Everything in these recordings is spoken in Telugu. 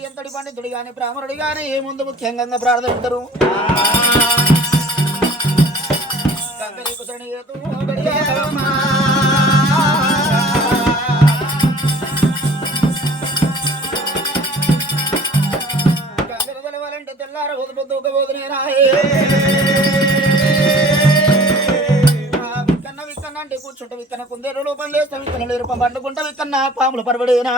ఎంతటి పండితుడు గాని బ్రాహ్మణుడు గాని ముందు ముఖ్యంగా ప్రార్థించరు గంగరదలవాలంటే తెల్లార వదులుకోబోతున్నా విక్కన్న అంటే కూర్చుంటే విక్కన కుందేరు రూపం లేస్తే విక్కన రూపం పండుకుంటా విక్కన్న పాములు పరబడేనా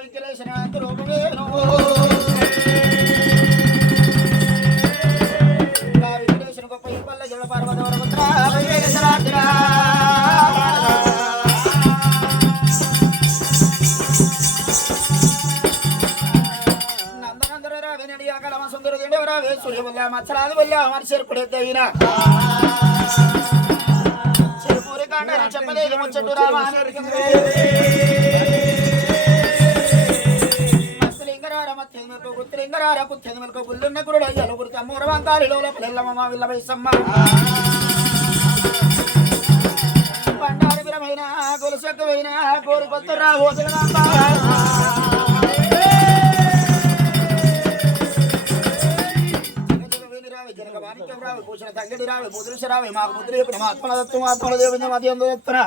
విక్కలేసిన రూపమేను విక్కలేసిన గొప్ప ఈ పల్లె జల పర్వత మచ్చరాలు వెళ్ళా మరి చెరుకుడు ఎద్దయినా చెరుకూరి కాండ చెప్పలేదు ముచ్చట్టు లింగరార మత్స్యకు గుత్తిలింగరార కుత్తి మెలకు గుల్లున్న గురుడు అయ్యలు గుర్తి అమ్మూర వంకాలిలో పిల్లమ్మ విల్ల వయసమ్మ పండారు విరమైన గొలుసెక్కవైన కోరి కొత్తరా భూషణ తగ్గడి రావి ముద్రశ రావి మాకు ముద్ర చెప్పిన ఆత్మలదత్వం ఆత్మలదేవి మధ్య దత్తున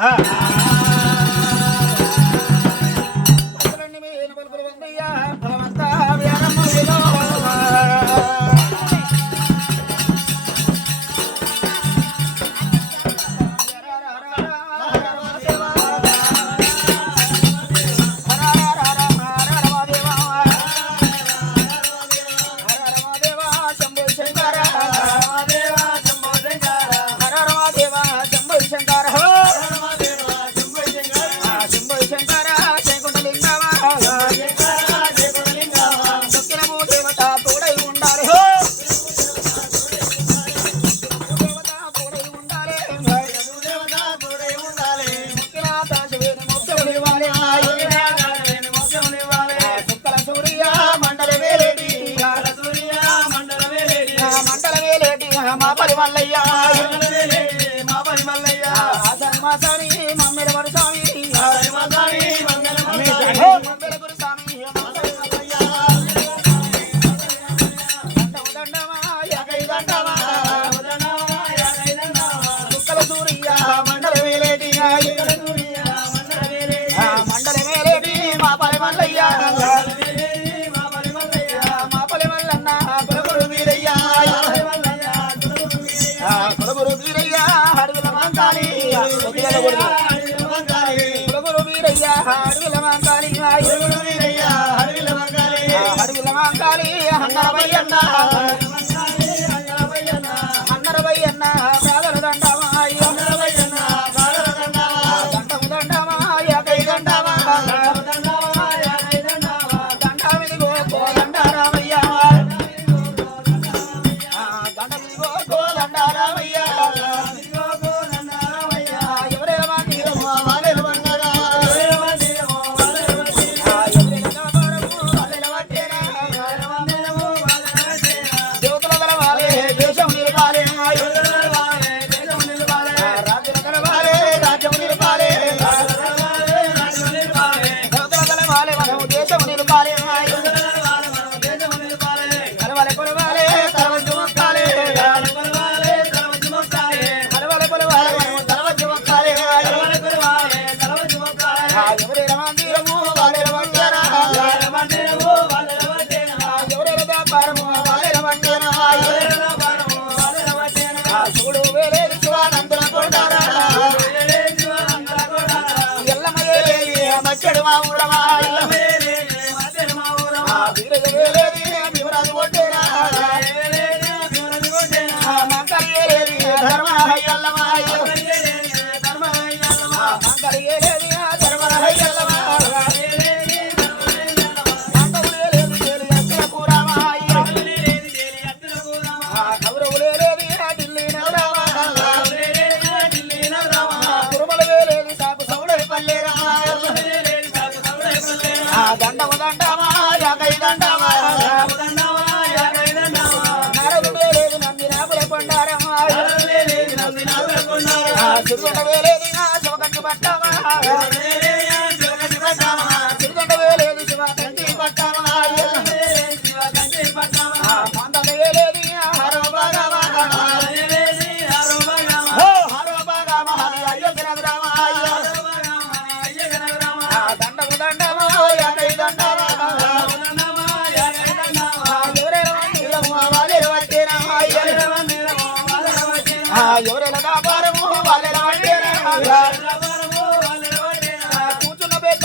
పలుకులు వందయ్యా ఫలవంతా వ్యారమ్మలో Terima kasih.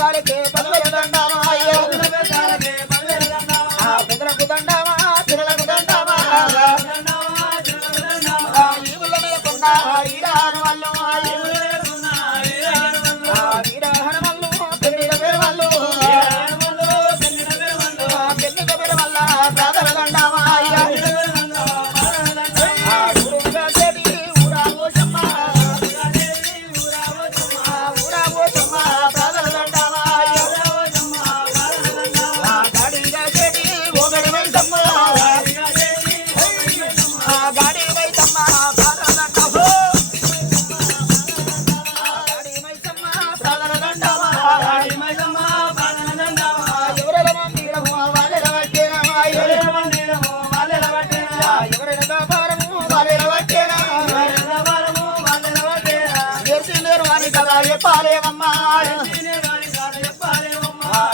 పెద్దాలకే పదవేల దండామా అయ్యో పెద్దలకు దండామా పిల్లలకు దండామా ఈ ఊళ్ళ మీద కొన్న ఈరాను వాళ్ళు ఈరాహన వాళ్ళు పెళ్లిల పేరు వాళ్ళు పెళ్లిల పేరు వల్ల ప్రాధల దండామా అయ్యో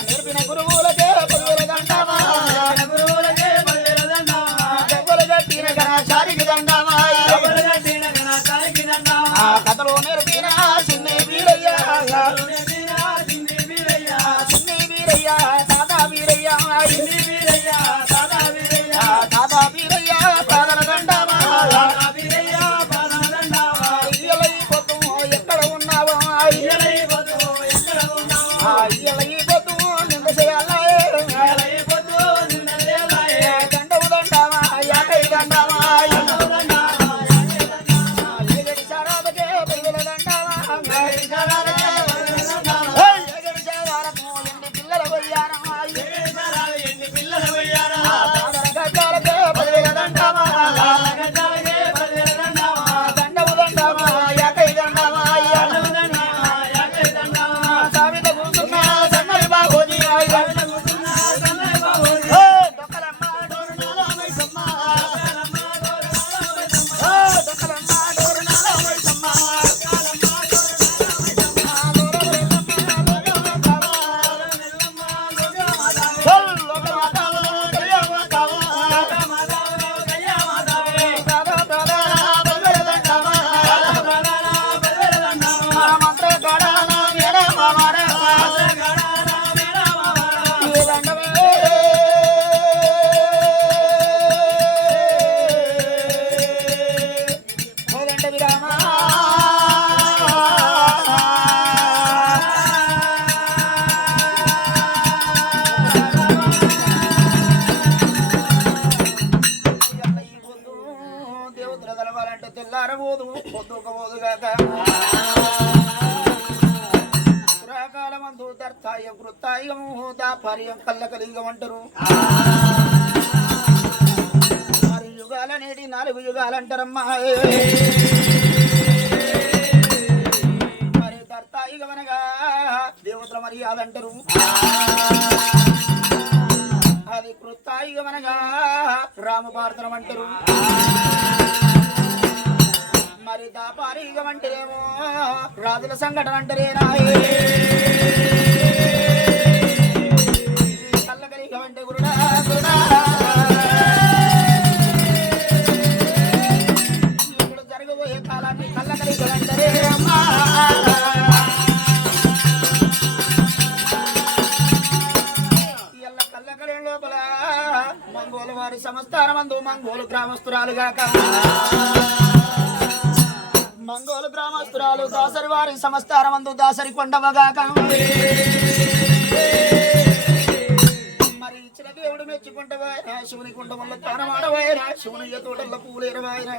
నేర్పిన గురువులకే పదవేల దండామా దెబ్బలు కట్టిన గణాచారికి దండామా కథలో నేర్పిన చిన్ని వీరయ్య చిన్ని వీరయ్య తాతా వీరయ్య తాతా వీరయ్య ప్రాణల దండామా ఎక్కడ ఉన్నావో నింద చేయాలి దండము దండామా యాకై దండామా ఎగడి చారాలకే పదవేల దండామా ఎగడి చారాలకు ఎన్ని పిల్లల పోయారమ్మా గజాలకే పదవేల దండామా దండము దండామా యాకై దండామా సావిత కూర్చున్న సన్నది బాగోజీ దొక్కలమ్మ డోరునాల మైసమ్మ దొక్కలమ్మ డోరునాల మైసమ్మ దేవతల తలవాలంటే తెల్లారబోదు పొద్దుకపోదుగాక పురాకాలమందు దర్తాయం కృత్తాయము దాపర్యం కళ్ళ కలిగమంటారు 6 యుగాలనేటి 4 యుగాలంటారమ్మా మరి దర్తాయుగమనగా దేవతల మర్యాదంటారు అది కృత్తాయుగమనగా రామభారతం అంటారు మరి దాపారీగం అంటేనేమో రాజుల సంఘటన అంటారేనా కళ్ళకలిగం అంటే గురుడా గురుడా ఇప్పుడు జరగబోయే కాలాన్ని కళ్ళకలిగం అంటారే అమ్మా కళ్ళకలి లోపల మంగోలు వారి సంస్థానమందు మంగోలు గ్రామస్తురాలుగాక మంగోలు గ్రామస్తురాలు దాసరి వారి సంస్థానమందు దాసరి కొండవగాక మరి ఇచ్చిన దేవుడు మెచ్చుకుంటవాయన శివుని కుండముల తానమాడవాయన శివుని తోటల్లో పూలేరవాయన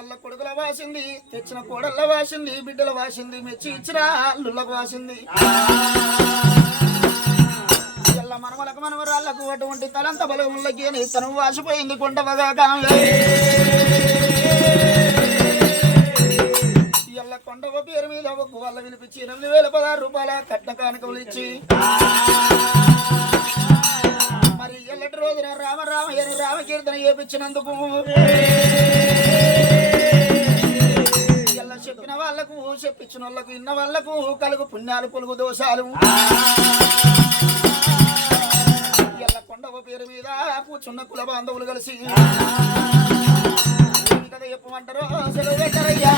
ఇళ్ళ కొడుకుల వాసింది తెచ్చిన కోడళ్ళ వాసింది బిడ్డల వాసింది మెచ్చి ఇచ్చిన అల్లుళ్ళకు వాసింది ఇళ్ళ మనమలకు మనవరాళ్లకు అటువంటి తలంత బలములకి తను వాసిపోయింది కొండవగాక ఇళ్ళ కొండవ పేరు మీద ఒక వాళ్ళ వినిపించి 8,016 రూపాయల కట్న కానుకలు ఇచ్చి మరి ఎల్లటి రోజున రామరామయ్యని రామకీర్తన చేపించినందుకు చెప్పిన వాళ్లకు చెప్పించిన వాళ్ళకు ఇన్న వాళ్లకు కలుగు పుణ్యాలు పొలుగు దోషాలు కొండవ పేరు మీద కూర్చున్న కుల బాంధవులు కలిసి కదా చెప్పమంటారో సెలవు పెట్టరయ్యా